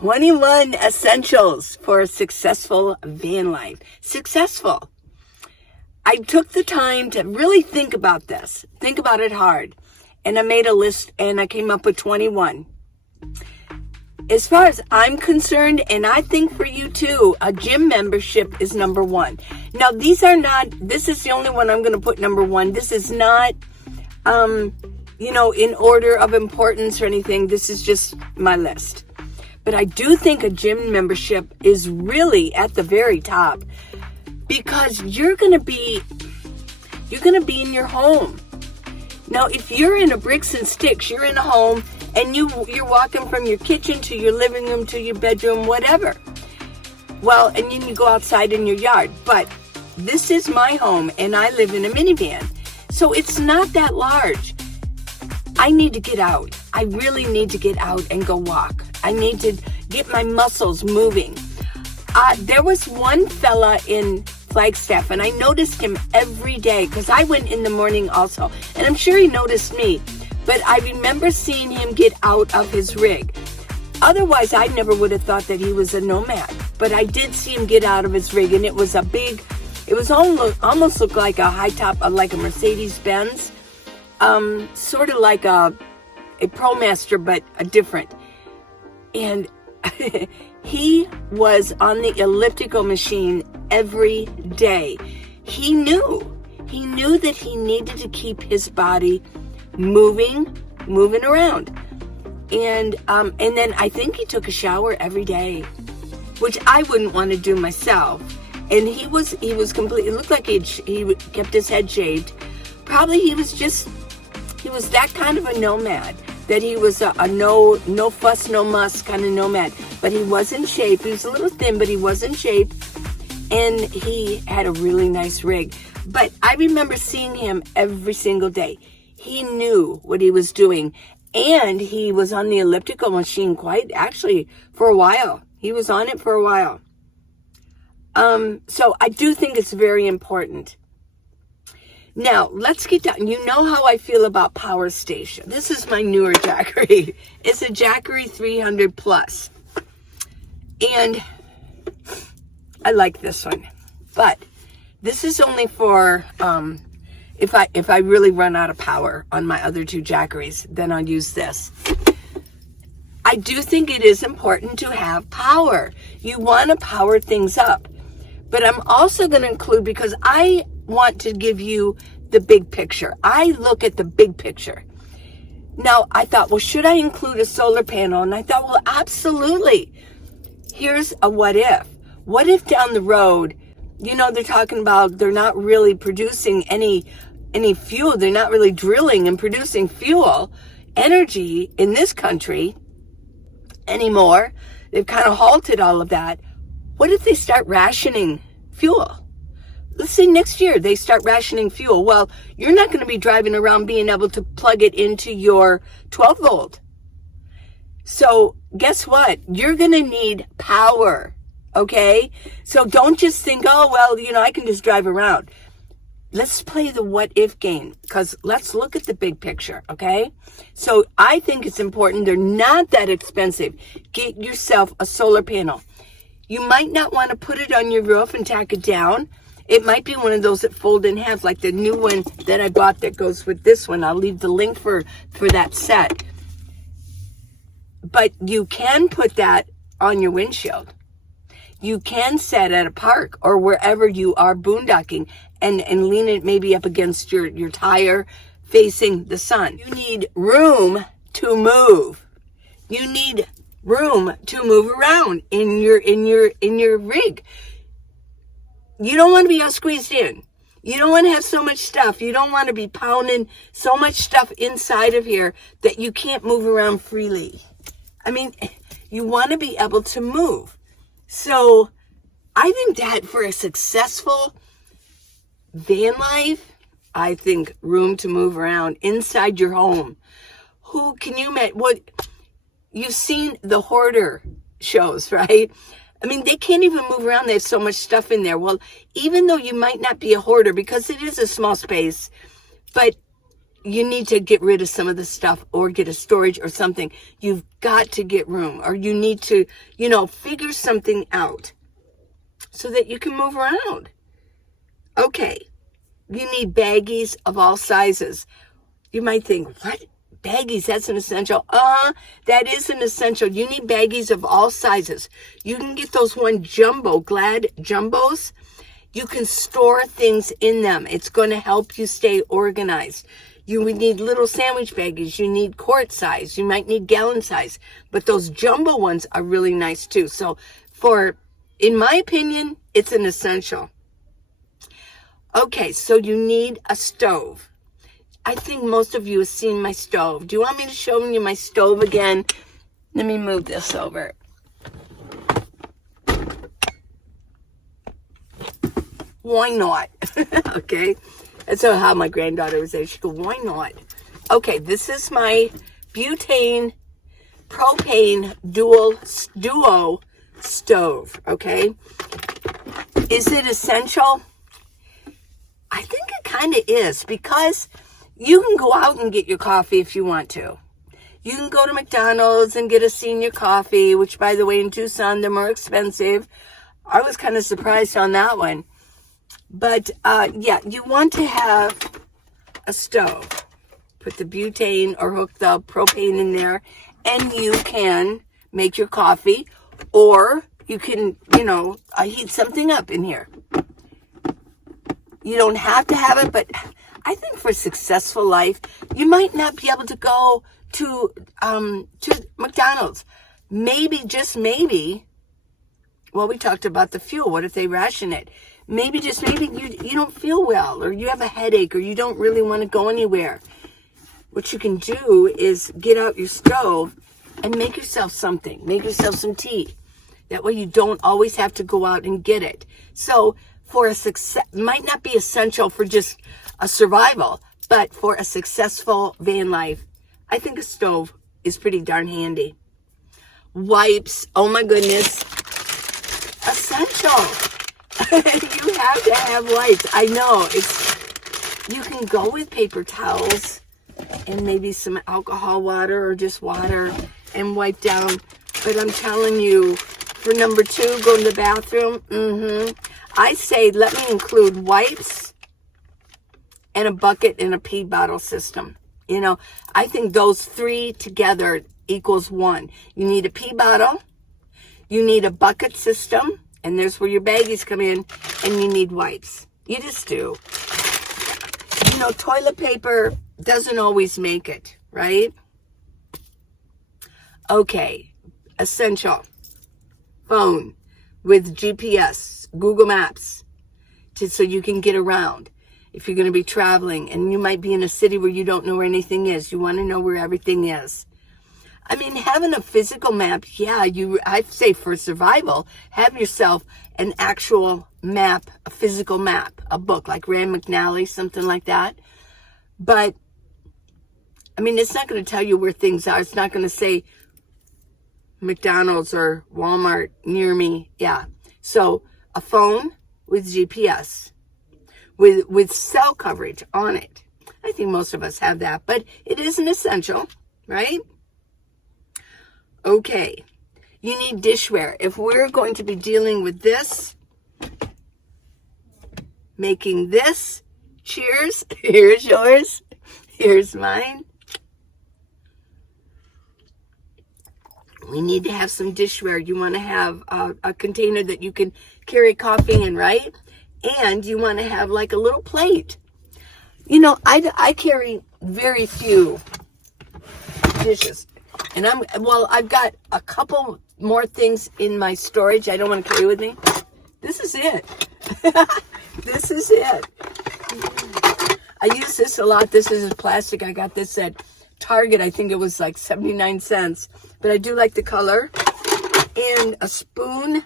21 essentials for a successful van life. Successful. I took the time to really think about this, think about it hard. And I made a list and I came up with 21. As far as I'm concerned, and I think for you too, a gym membership is number one. Now, this is the only one I'm going to put number one. This is not, in order of importance or anything. This is just my list. But I do think a gym membership is really at the very top because you're going to be in your home. Now, if you're in a bricks and sticks, you're in a home and you're walking from your kitchen to your living room to your bedroom, whatever. Well, and then you go outside in your yard. But this is my home and I live in a minivan. So it's not that large. I need to get out. I really need to get out and go walk. I need to get my muscles moving. There was one fella in Flagstaff, and I noticed him every day because I went in the morning also. And I'm sure he noticed me. But I remember seeing him get out of his rig. Otherwise, I never would have thought that he was a Nomad. But I did see him get out of his rig, and it was almost looked like a high top, like a Mercedes-Benz. Sort of like a ProMaster, but a different. And he was on the elliptical machine every day. He knew that he needed to keep his body moving around. And then I think he took a shower every day, which I wouldn't want to do myself. And he was completely, it looked like he kept his head shaved. Probably he was that kind of a nomad, that he was a no fuss, no muss kind of nomad. But he was in shape. He was a little thin, but he was in shape. And he had a really nice rig. But I remember seeing him every single day. He knew what he was doing. And he was on the elliptical machine for a while. He was on it for a while. So I do think it's very important. Now, let's get down. You know how I feel about Power Station. This is my newer Jackery. It's a Jackery 300 Plus. And I like this one. But this is only for if I really run out of power on my other two Jackeries, then I'll use this. I do think it is important to have power. You want to power things up. But I'm also going to include, because I want to give you the big picture. I look at the big picture. Now, I thought, well, should I include a solar panel? And I thought, well, absolutely. Here's a what if. What if down the road, they're talking about they're not really producing any fuel. They're not really drilling and producing fuel, energy in this country anymore. They've kind of halted all of that. What if they start rationing fuel? Let's say next year they start rationing fuel. Well, you're not going to be driving around being able to plug it into your 12 volt. So guess what? You're going to need power. Okay? So don't just think, oh, well, I can just drive around. Let's play the what if game, because let's look at the big picture. Okay? So I think it's important. They're not that expensive. Get yourself a solar panel. You might not want to put it on your roof and tack it down. It might be one of those that fold in half, like the new one that I bought that goes with this one. I'll leave the link for that set. But you can put that on your windshield. You can set at a park or wherever you are boondocking and lean it maybe up against your tire facing the sun. You need room to move. You need room to move around in your rig. You don't want to be all squeezed in. You don't want to have so much stuff. You don't want to be pounding so much stuff inside of here that you can't move around freely. I mean, you want to be able to move. So I think that for a successful van life, I think room to move around inside your home. Who can you imagine? You've seen the hoarder shows, right? I mean, they can't even move around. They have so much stuff in there. Well, even though you might not be a hoarder, because it is a small space, but you need to get rid of some of the stuff or get a storage or something. You've got to get room, or you need to, figure something out so that you can move around. Okay. You need baggies of all sizes. You might think, what? Baggies, that's an essential. That is an essential. You need baggies of all sizes. You can get those Glad Jumbos. You can store things in them. It's going to help you stay organized. You would need little sandwich baggies. You need quart size. You might need gallon size. But those jumbo ones are really nice too. So in my opinion, it's an essential. Okay, so you need a stove. I think most of you have seen my stove. Do you want me to show you my stove again? Let me move this over. Why not? Okay, that's how my granddaughter was there. She go, why not? Okay, this is my butane propane duo stove. Okay, is it essential? I think it kind of is, because you can go out and get your coffee if you want to. You can go to McDonald's and get a senior coffee, which, by the way, in Tucson, they're more expensive. I was kind of surprised on that one. But, yeah, you want to have a stove. Put the butane or hook the propane in there, and you can make your coffee, or you can, heat something up in here. You don't have to have it, but I think for a successful life, you might not be able to go to McDonald's. Maybe, just maybe, well, we talked about the fuel. What if they ration it? Maybe, just maybe, you don't feel well, or you have a headache, or you don't really want to go anywhere. What you can do is get out your stove and make yourself something. Make yourself some tea. That way you don't always have to go out and get it. So, for a success, might not be essential for just a survival, but for a successful van life, I think a stove is pretty darn handy. Wipes, oh my goodness, essential. You have to have wipes. I know, you can go with paper towels and maybe some alcohol water or just water and wipe down. But I'm telling you, for number 2, go to the bathroom, I say let me include wipes and a bucket and a pee bottle system. I think those 3 together equals 1. You need a pee bottle, you need a bucket system, and there's where your baggies come in, and you need wipes. You just do. Toilet paper doesn't always make it, right? Okay, essential. Phone with GPS, Google Maps, so you can get around. If you're going to be traveling and you might be in a city where you don't know where anything is, you want to know where everything is. I mean, having a physical map, yeah, I'd say for survival, have yourself an actual map, a physical map, a book like Rand McNally, something like that. But, I mean, it's not going to tell you where things are. It's not going to say McDonald's or Walmart near me. Yeah. So a phone with GPS, with cell coverage on it. I think most of us have that, but it is an essential, right? Okay. You need dishware. If we're going to be dealing with this, making this, cheers. Here's yours. Here's mine. We need to have some dishware. You want to have a container that you can carry coffee in, right? And you want to have like a little plate. I carry very few dishes. And I've got a couple more things in my storage I don't want to carry with me. This is it. This is it. I use this a lot. This is plastic. I got this at Target. I think it was like 79 cents. But I do like the color. And a spoon,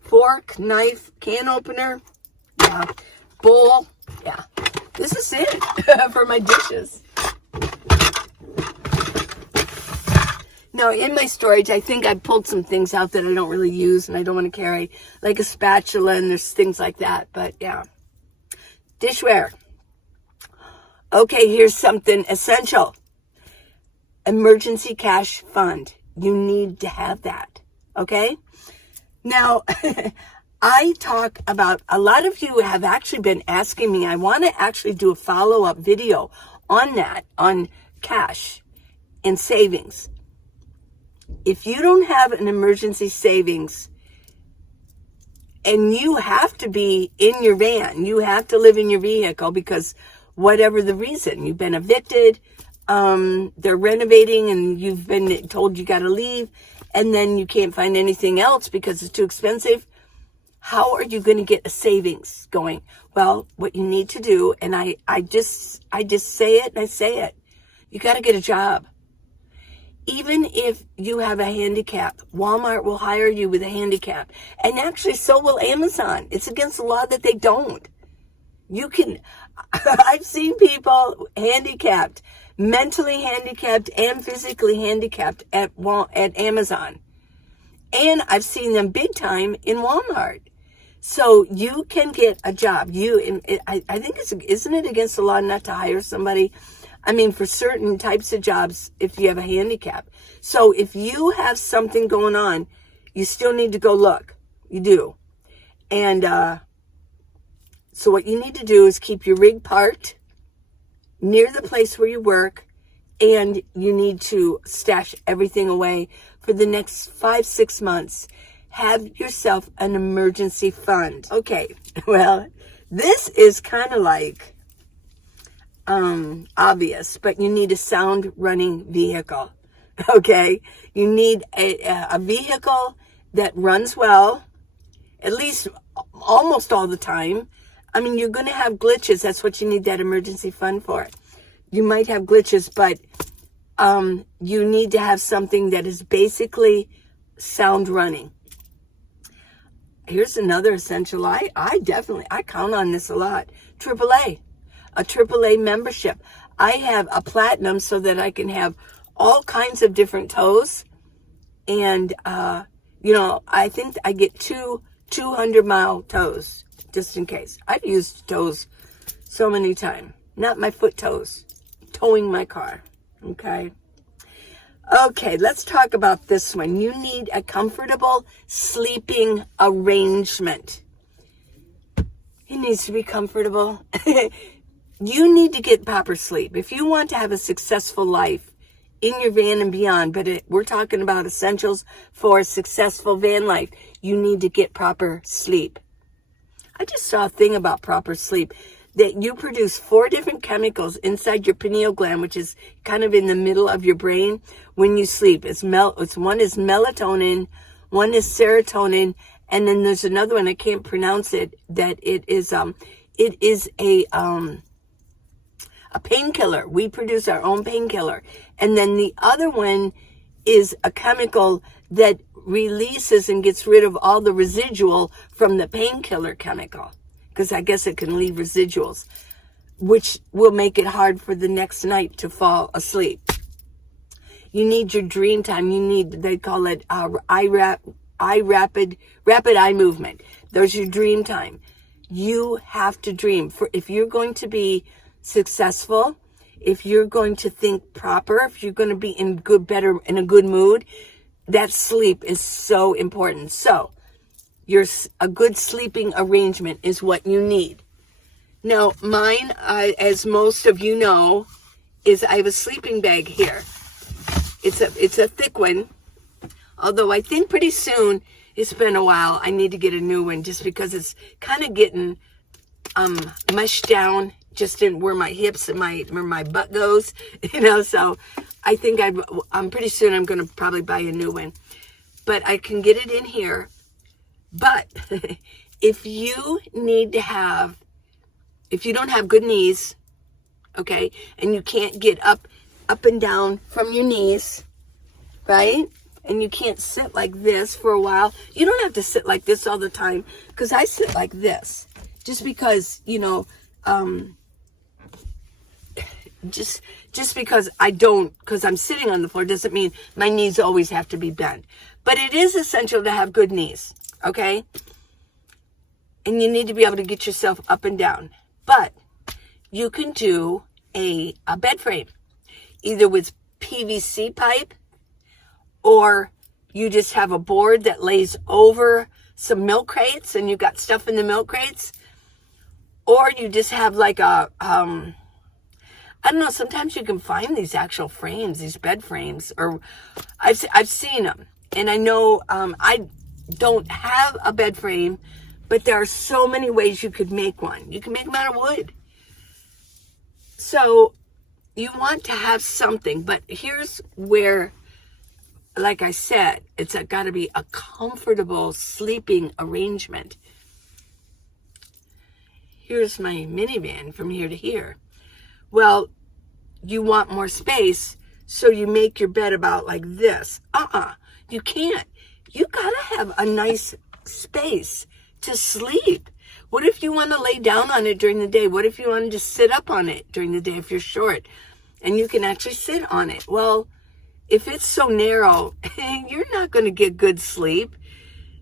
fork, knife, can opener, bowl. Yeah. This is it for my dishes. Now, in my storage, I think I pulled some things out that I don't really use and I don't want to carry, like a spatula and there's things like that. But, yeah. Dishware. Okay, here's something essential. Emergency cash fund. You need to have that. Okay? Now, I talk about, a lot of you have actually been asking me, I want to actually do a follow-up video on that, on cash and savings. If you don't have an emergency savings, and you have to be in your van, you have to live in your vehicle because whatever the reason, you've been evicted, they're renovating and you've been told you got to leave, and then you can't find anything else because it's too expensive. How are you going to get a savings going? Well, what you need to do, and I just say it and I say it, you got to get a job. Even if you have a handicap, Walmart will hire you with a handicap. And actually, so will Amazon. It's against the law that they don't. You can, I've seen people handicapped, mentally handicapped and physically handicapped at Amazon. And I've seen them big time in Walmart. So you can get a job. I think isn't it against the law not to hire somebody? I mean, for certain types of jobs, if you have a handicap. So if you have something going on, you still need to go look. You do. And so what you need to do is keep your rig parked near the place where you work, and you need to stash everything away for the next 5-6 months. Have yourself an emergency fund. Okay, well, this is kind of like obvious, but you need a sound running vehicle. Okay, you need a vehicle that runs well, at least almost all the time. I mean, you're going to have glitches. That's what you need that emergency fund for. You might have glitches, but you need to have something that is basically sound running. Here's another essential. I count on this a lot. AAA. A AAA membership. I have a platinum so that I can have all kinds of different tows. And, I think I get 200-mile tows, just in case. I've used tows so many times. Not my foot toes. Towing my car. Okay. Okay, let's talk about this one. You need a comfortable sleeping arrangement. It needs to be comfortable. You need to get proper sleep. If you want to have a successful life in your van and beyond, but we're talking about essentials for a successful van life, you need to get proper sleep. I just saw a thing about proper sleep, that you produce 4 different chemicals inside your pineal gland, which is kind of in the middle of your brain when you sleep. One is melatonin, one is serotonin, and then there's another one, I can't pronounce it, that it is a painkiller. We produce our own painkiller. And then the other one is a chemical that releases and gets rid of all the residual from the painkiller chemical, because I guess it can leave residuals, which will make it hard for the next night to fall asleep. You need your dream time. They call it rapid eye movement. There's your dream time. You have to dream. If you're going to be successful, if you're going to think proper, if you're going to be in a good mood, that sleep is so important. So a good sleeping arrangement is what you need. Now, mine, as most of you know, is I have a sleeping bag here. It's a thick one, although I think pretty soon, it's been a while, I need to get a new one, just because it's kind of getting mushed down just in where my hips and where my butt goes, so I think I'm pretty soon I'm going to probably buy a new one, but I can get it in here. But if you don't have good knees, okay, and you can't get up and down from your knees, right? And you can't sit like this for a while. You don't have to sit like this all the time, because I sit like this just because, just because because I'm sitting on the floor doesn't mean my knees always have to be bent. But it is essential to have good knees, okay? And you need to be able to get yourself up and down. But you can do a bed frame, either with PVC pipe, or you just have a board that lays over some milk crates and you got stuff in the milk crates, or you just have like a, I don't know, sometimes you can find these actual frames, these bed frames, or I've seen them. And I know I don't have a bed frame, but there are so many ways you could make one. You can make them out of wood. So you want to have something, but here's where, like I said, it's got to be a comfortable sleeping arrangement. Here's my minivan from here to here. Well, you want more space, so you make your bed about like this. You can't. You gotta have a nice space to sleep. What if you want to lay down on it during the day? What if you want to just sit up on it during the day if you're short and you can actually sit on it? Well, if it's so narrow, you're not going to get good sleep.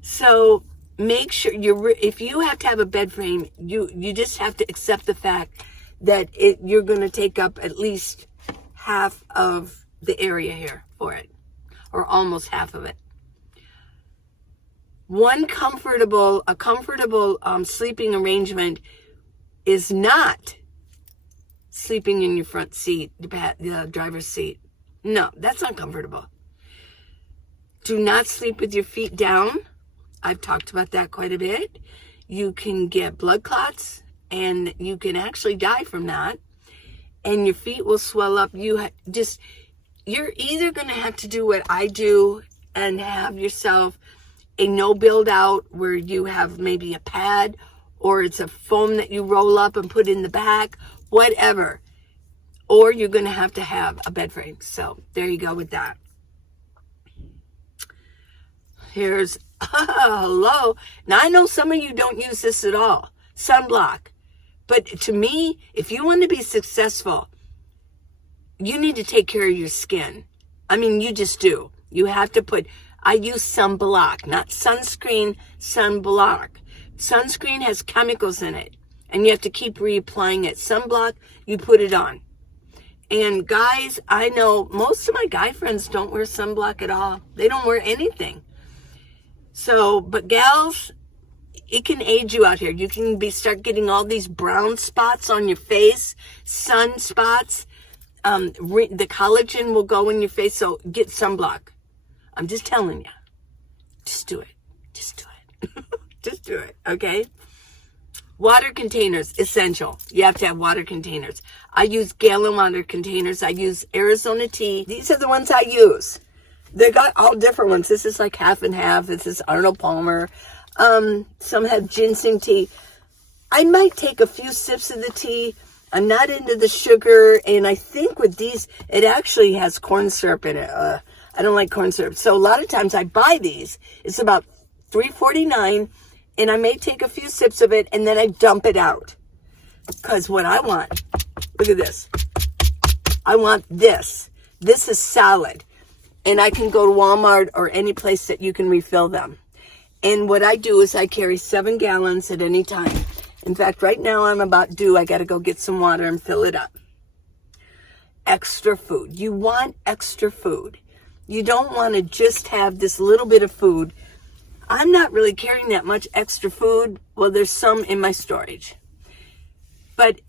So make sure if you have to have a bed frame, you just have to accept the fact that you're going to take up at least half of the area here for it, or almost half of it. A comfortable sleeping arrangement is not sleeping in your front seat, the driver's seat. No, that's not comfortable. Do not sleep with your feet down. I've talked about that quite a bit. You can get blood clots, and you can actually die from that. And your feet will swell up. You're either going to have to do what I do and have yourself a no build out where you have maybe a pad, or it's a foam that you roll up and put in the back, whatever. Or you're going to have a bed frame. So there you go with that. Here's, hello. Now I know some of you don't use this at all. Sunblock. But to me, if you want to be successful, you need to take care of your skin. I mean, you just do. You have to I use sunblock, not sunscreen, sunblock. Sunscreen has chemicals in it, and you have to keep reapplying it. Sunblock, you put it on. And guys, I know most of my guy friends don't wear sunblock at all. They don't wear anything. So, but gals, it can age you out here. You can start getting all these brown spots on your face, sun spots. The collagen will go in your face, so get sunblock. I'm just telling you. Just do it. Just do it. Just do it, okay? Water containers, essential. You have to have water containers. I use gallon water containers. I use Arizona tea. These are the ones I use. They got all different ones. This is like half and half. This is Arnold Palmer. Some have ginseng tea. I might take a few sips of the tea. I'm not into the sugar. And I think with these, it actually has corn syrup in it. I don't like corn syrup. So a lot of times I buy these. It's about $3.49. And I may take a few sips of it and then I dump it out. Because what I want, look at this. I want this. This is solid. And I can go to Walmart or any place that you can refill them. And what I do is I carry 7 gallons at any time. In fact, right now I'm about due. I got to go get some water and fill it up. Extra food. You want extra food. You don't want to just have this little bit of food. I'm not really carrying that much extra food. Well, there's some in my storage. But,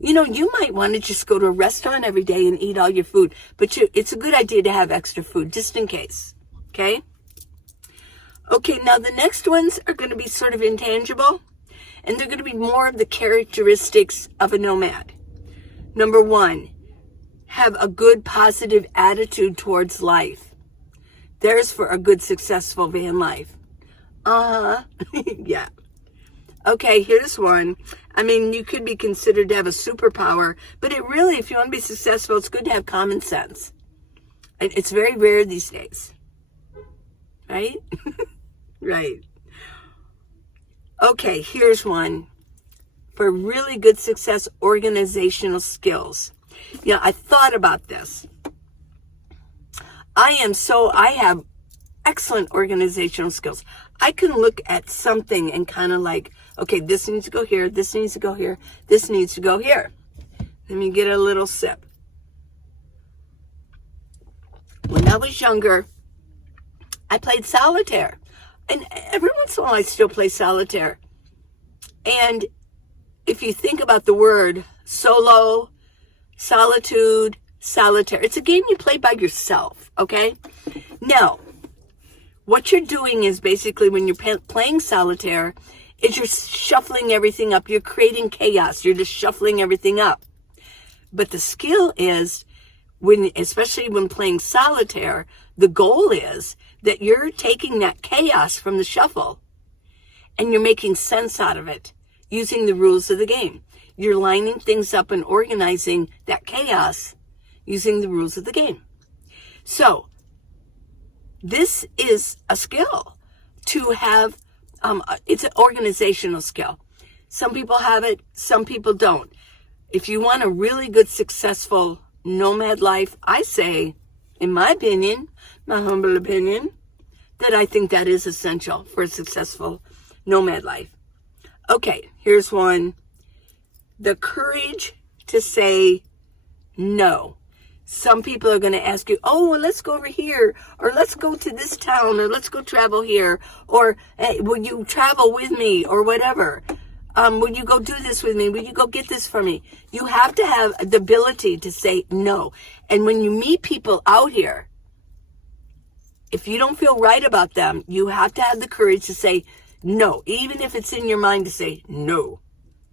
you might want to just go to a restaurant every day and eat all your food. But it's a good idea to have extra food, just in case. Okay? Okay, now the next ones are going to be sort of intangible. And they're going to be more of the characteristics of a nomad. Number 1, have a good positive attitude towards life. There's for a good, successful van life. Yeah. Okay, here's one. I mean, you could be considered to have a superpower, but it really, if you want to be successful, it's good to have common sense. It's very rare these days. Right? Right. Okay, here's one. For really good success, organizational skills. Yeah, I thought about this. I have excellent organizational skills. I can look at something and kind of like, okay, this needs to go here, this needs to go here, this needs to go here. Let me get a little sip. When I was younger, I played solitaire. And every once in a while, I still play solitaire. And if you think about the word solo, solitude, solitaire, it's a game you play by yourself, okay? Now, what you're doing is basically when you're playing solitaire is you're shuffling everything up. You're creating chaos. You're just shuffling everything up. But the skill is, especially when playing solitaire, the goal is that you're taking that chaos from the shuffle and you're making sense out of it using the rules of the game. You're lining things up and organizing that chaos using the rules of the game. So this is a skill to have. It's an organizational skill. Some people have it, some people don't. If you want a really good, successful nomad life, I say, in my opinion, my humble opinion, that I think that is essential for a successful nomad life. Okay, here's one. The courage to say no. Some people are going to ask you, oh, well, let's go over here, or let's go to this town, or let's go travel here, or hey, will you travel with me, or whatever. Will you go do this with me? Will you go get this for me? You have to have the ability to say no. And when you meet people out here, if you don't feel right about them, you have to have the courage to say no, even if it's in your mind to say no.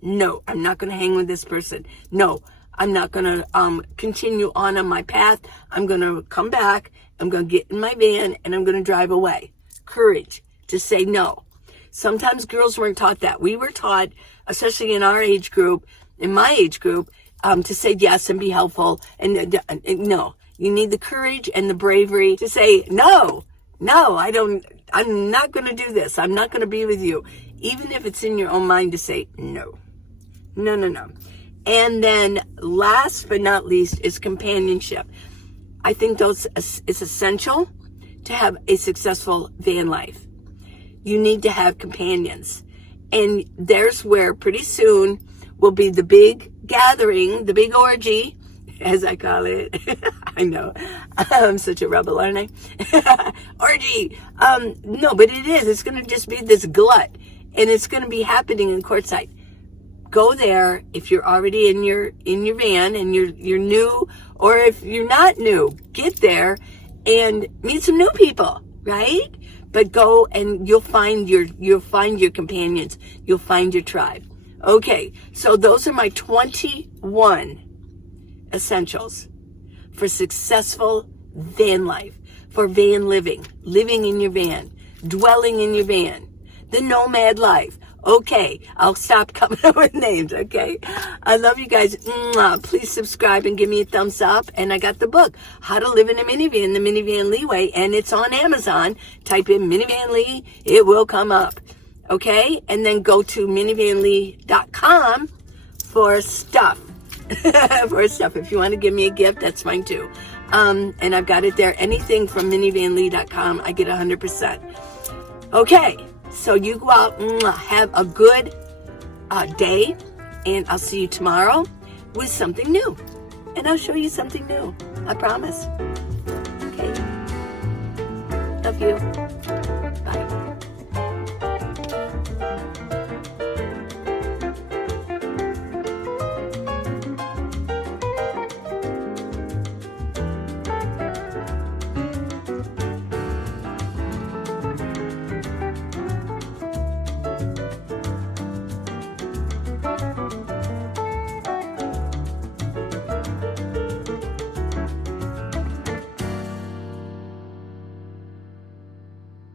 No, I'm not going to hang with this person. No, I'm not going to continue on my path. I'm going to come back. I'm going to get in my van and I'm going to drive away. Courage to say no. Sometimes girls weren't taught that. We were taught, especially in our age group, in my age group, to say yes and be helpful. And no, you need the courage and the bravery to say no, I'm not going to do this. I'm not going to be with you. Even if it's in your own mind to say no. No. And then last but not least is companionship. I think it's essential to have a successful van life. You need to have companions. And there's where pretty soon will be the big gathering, the big orgy, as I call it. I know. I'm such a rebel, aren't I? Orgy. No, but it is. It's going to just be this glut. And it's going to be happening in Quartzsite. Go there if you're already in your van and you're new, or if you're not new, get there and meet some new people, right? But go and you'll find your companions. You'll find your tribe. Okay, so those are my 21 essentials for successful van life, for van living in your van, dwelling in your van, the nomad life. Okay, I'll stop coming up with names, okay? I love you guys. Please subscribe and give me a thumbs up. And I got the book, How to Live in a Minivan, the Minivan Lee Way, and it's on Amazon. Type in Minivan Lee, it will come up, okay? And then go to minivanlee.com for stuff. For stuff. If you want to give me a gift, that's fine too. And I've got it there. Anything from minivanlee.com, I get 100%. Okay. So you go out, have a good day, and I'll see you tomorrow with something new. And I'll show you something new. I promise. Okay. Love you.